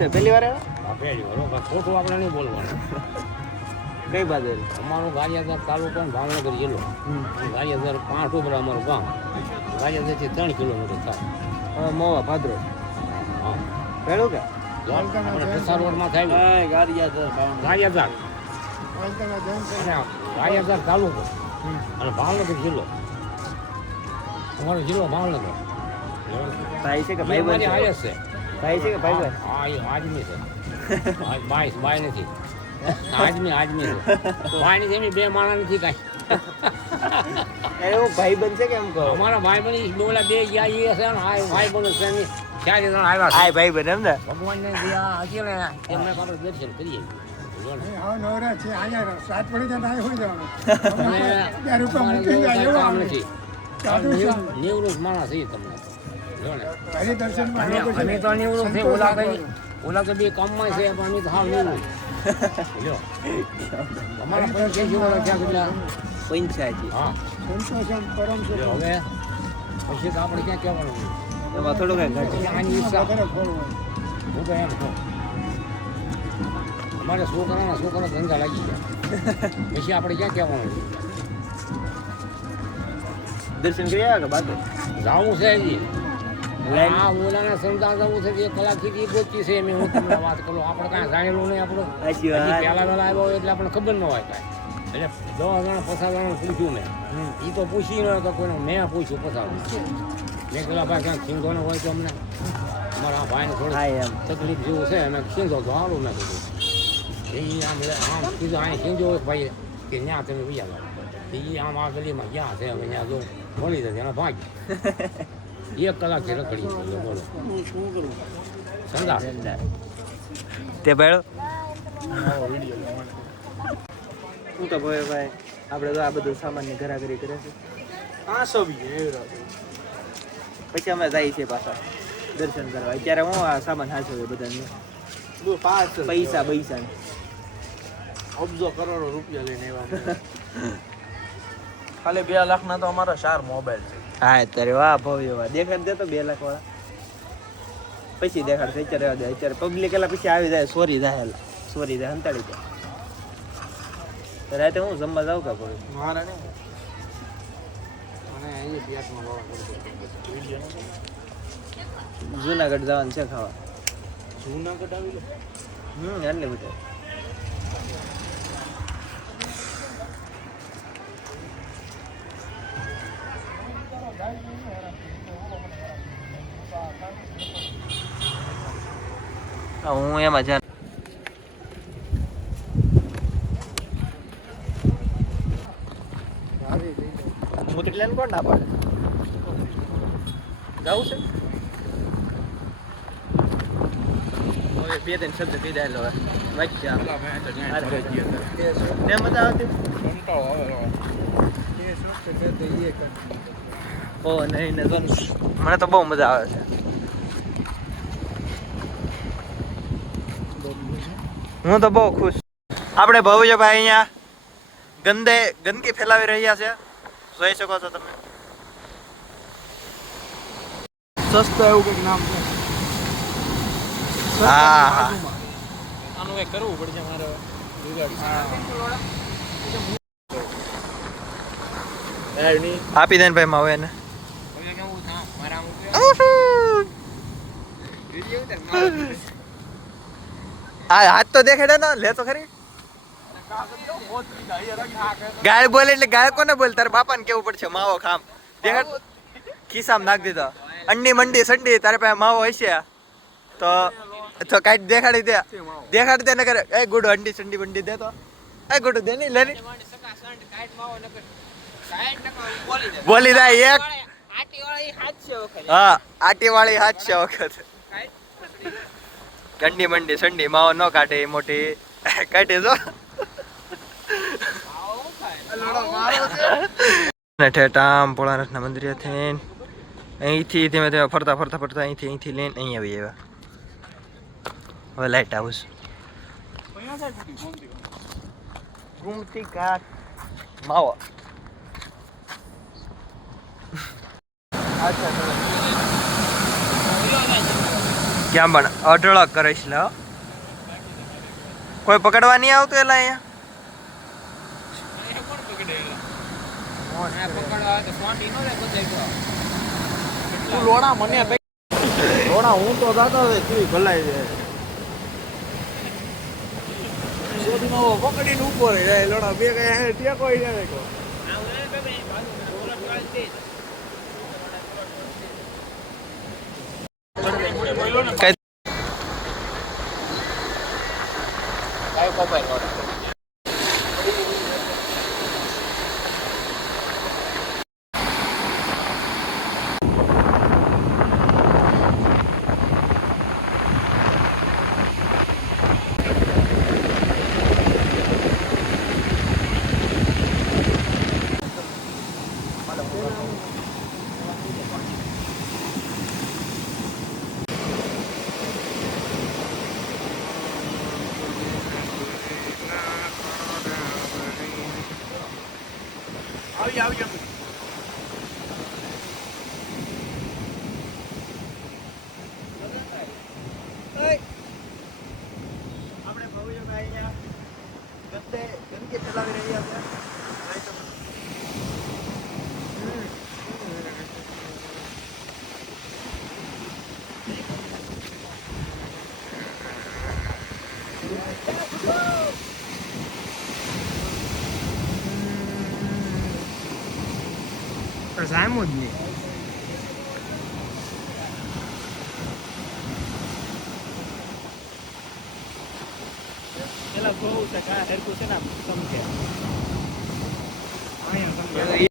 છે પહેલી વાર આવ્યા? આ પહેલી વાર હો, ખોટું આપણે નહીં બોલવાનું. કઈ બાજુ? અમારું ગારિયાધાર તાલુકો અને ભાવનગર જિલ્લો. ગારિયાધાર 5 ઉપર અમારું ગામ. ગારિયાધારથી 3 કિલોમીટર થાય. મોવા ભાદરો. હા પહેલું કે આપણે ઢસા રોડમાં થાય ગારિયાધાર ગારિયાધાર તાલુકો અને ભાવનગર જિલ્લો. અમારો જિલ્લો ભાવનગર. ભાઈ છે કે ભાઈ બન છે? આયસ છે. ભાઈ છે કે ભાઈ બન? હા એ આદમી છે. બાય નથી. આદમી છે. બાય નથી એમ બે માણસ નથી કાંઈ. એવું ભાઈ બન છે કે એમ કહો? અમારા ભાઈ બન બોલા બે ગયા એ છે ને આ ભાઈ બન છે ને 4 જણ આવ્યા છે. આ ભાઈ બન એમ ને? ભગવાનને દયા હતી ને એમને આપણે દર્શન કરીએ. નિવૃત્ત માણસ છે તમને. અમે તો નિવૃત્ત છે. ઓલા તો બે કામમાં છે પણ અમે તો હાલ નિવૃત્ત. અમારા પંચાયતી વાળા ક્યાં કેટલા? 85. હા હવે પછી તો આપણે ક્યાં કહેવાનું? એમાં થોડું કઈ ઘટે. આની ઈચ્છા હું તો એમ કહું અમારે છોકરા ધંધા લાગી ગયા પછી આપણે ક્યાં કહેવાનું? દર્શન કરી આવ્યા કે બાકી? જવું છે હજી. આ ઓલાને સમજા જવું છે 1 કલાકથી ગોચી છે મેં હું તમને વાત કરું. આપણે કાંઈ જાણેલું નહીં આપણું. સાચી વાત. પહેલા આવ્યો હોય એટલે આપણને ખબર ન હોય કાંઈ. એટલે 10 જણા 50 જણા પૂછ્યું મેં. એ તો પૂછી ન તો કોઈને મેં પૂછ્યું 50. મેં પેલા ભાઈ ક્યાંક સિંધોનો હોય તો અમને અમારા ભાઈને થોડી તકલીફ જેવું છે મેં સિંધો તો સારું મેં કીધું. એ આમ કીધું અહીં સિંધો ભાઈ કે ત્યાં તમે બીજા જાઓ. એ આમ આ ગલીમાં ગયા છે હવે ત્યાં જો મળી જશે એના ભાગ 1 કલાકથી રખડી બોલો સમજા તે ભાઈ શું તો ભાઈ આપણે તો આ બધું સામાનની ઘરાઘરી કરે છે. પછી અમે જાય છે પાછા દર્શન કરવા. અત્યારે હું આ સામાન હાચવે બધાને પૈસા અબજો કરોડો રૂપિયા લઈને આવ્યા. ખાલી 2 લાખના તો અમારા 4 મોબાઈલ છે. હા અત્યારે વાહ ભવ્ય વાહ દેખાડ દે તો 2 લાખ વાળા પછી દેખાડશે. અત્યારે રહેવા દે. અત્યારે પબ્લિક એલા પછી આવી જાય સોરી જાય હંતાડી જાય. રાતે હું જમવા જાઉં કા કોઈ મારા ને મને અહીં બ્યાસમાં વાળા જુનાગઢ જવાનું છે ખાવા. જૂનાગઢ આવી લો. એટલે બધા હું એમાં જા મુતરીલાને કોણ ના પાડે? જાવું છે? હવે 2-3 શબ્દ કહી દે લો વાક્ય ને મજા આવતી. ઓ નહીં ને મને તો બહુ મજા આવે છે. હું તો બહુ ખુશ. આપણે ભવ્યભાઈ અહીંયા ગંદકી ફેલાવી રહ્યા છે. જોઈ શકો છો તમે. સસ્તો એવું કંઈક નામ છે. હા આનું કંઈક કરવું પડશે મારે. આપી દે ને ભાઈ માવે એને. આ હાથ તો દેખાડે ને લે તો ખરી. ગાય બોલે એટલે ગાય કોને બોલે? તારે બાપાને કેવું પડશે માવો ખામ દેખાડ. ખિસ્સામાં નાખ દીધો. અંડી મંડી સંડી તારે પાસે માવો હશે તો કાંઈ દેખાડી દે ને કરે. એ ગુડ અંડી સંડી બંડી દે તો એ ગુડ દે નહીં લે બોલી જાય એક. હા આટી વાળી 700 વખત. ગંડી મંડી સંડી માવો ન કાઢે એ મોટી કાઢી દો. ઠેઠ ભોળાનાથના મંદિરે થઈને અહીંથી ધીમે ધીમે ફરતા અહીંથી લઈને અહીં આવી આવ્યા. હવે લાઈટ હાઉસ ઘૂમતી કાક માવો. ક્યાં પણ અઢળક કરીશ લે હો. કોઈ પકડવા નહીં આવતું એલા અહીંયા તું લોણા મને લોણા હું તો દાદા તું ભલાઈ દે પકડીને ઉપર જાય લોણા બે કઈ ટેકો જાય કઈ આપણે ભવ્યભાઈ અહીંયા ગંદકી ફેલાવી રહ્યા છે સામું જ નહીં પેલા બહુ છે કા હેરકુ છે ને સમજે અહીંયા સમજે